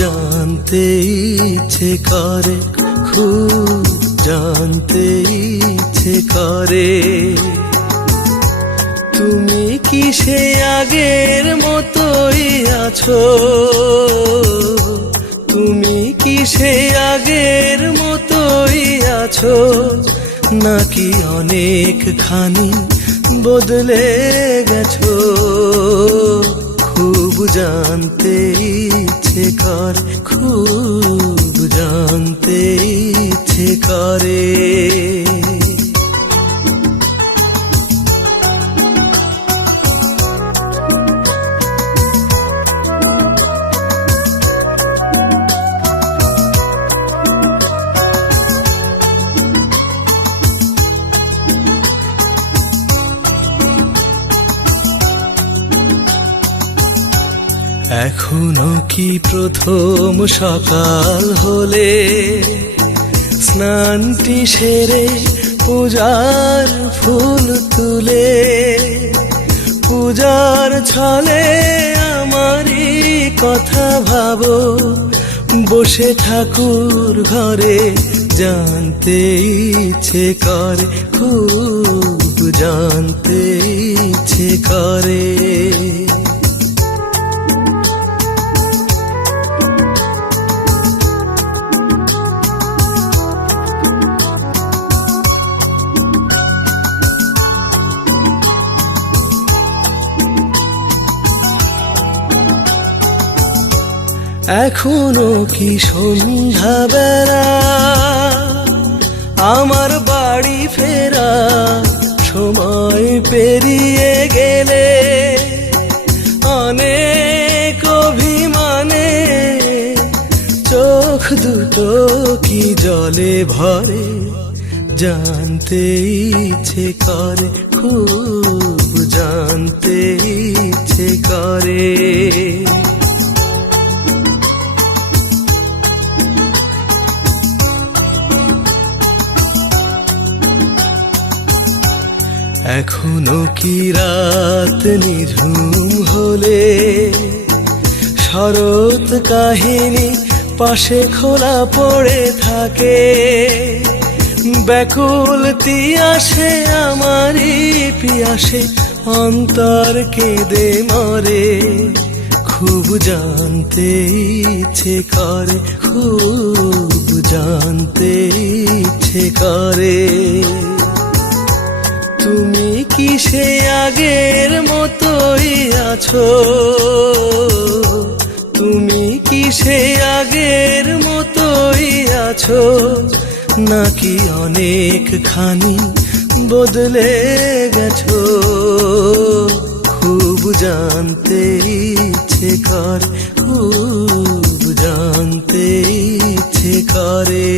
জানতে ইচ্ছে করে, খুব জানতে ইচ্ছে করে। তুমি কি সে আগের মতোই আছো? তুমি কি সে আগের মতোই আছো, নাকি অনেকখানি বদলে গেছো? খুব জানতে ইচ্ছে করে, খুব জানতে ইচ্ছে করে। এখনো কি প্রথম সকাল হলে স্নানটি সেরে পূজার ফুল তুলে, পূজার ছলে আমারই কথা ভাবো, বসে ঠাকুর ঘরে জানতে ইচ্ছে করে, খুব জানতে ইচ্ছে করে। এখনো কি সন্ধ্যা বেলা, আমার বাড়ি ফেরা সময় পেরিয়ে গেলে, অনেক অভিমানে চোখ দুটো কি জলে ভরে, জানতে ইচ্ছে করে, খুব জানতে ইচ্ছে করে। এখনো কি রাত নিঝুম হলে শরৎ কাহিনী পাশে খোলা পড়ে থাকে, ব্যাকুল তিয়াসে আমারই পিয়াসে অন্তর কেঁদে মরে, খুব জানতে ইচ্ছে করে, খুব জানতে ইচ্ছে করে। তুমি কি সে আগের মতোই আছো? তুমি কি সে আগের মতোই আছো, নাকি অনেকখানি বদলে গেছো? খুব জানতে ইচ্ছে করে, খুব জানতে ইচ্ছে করে।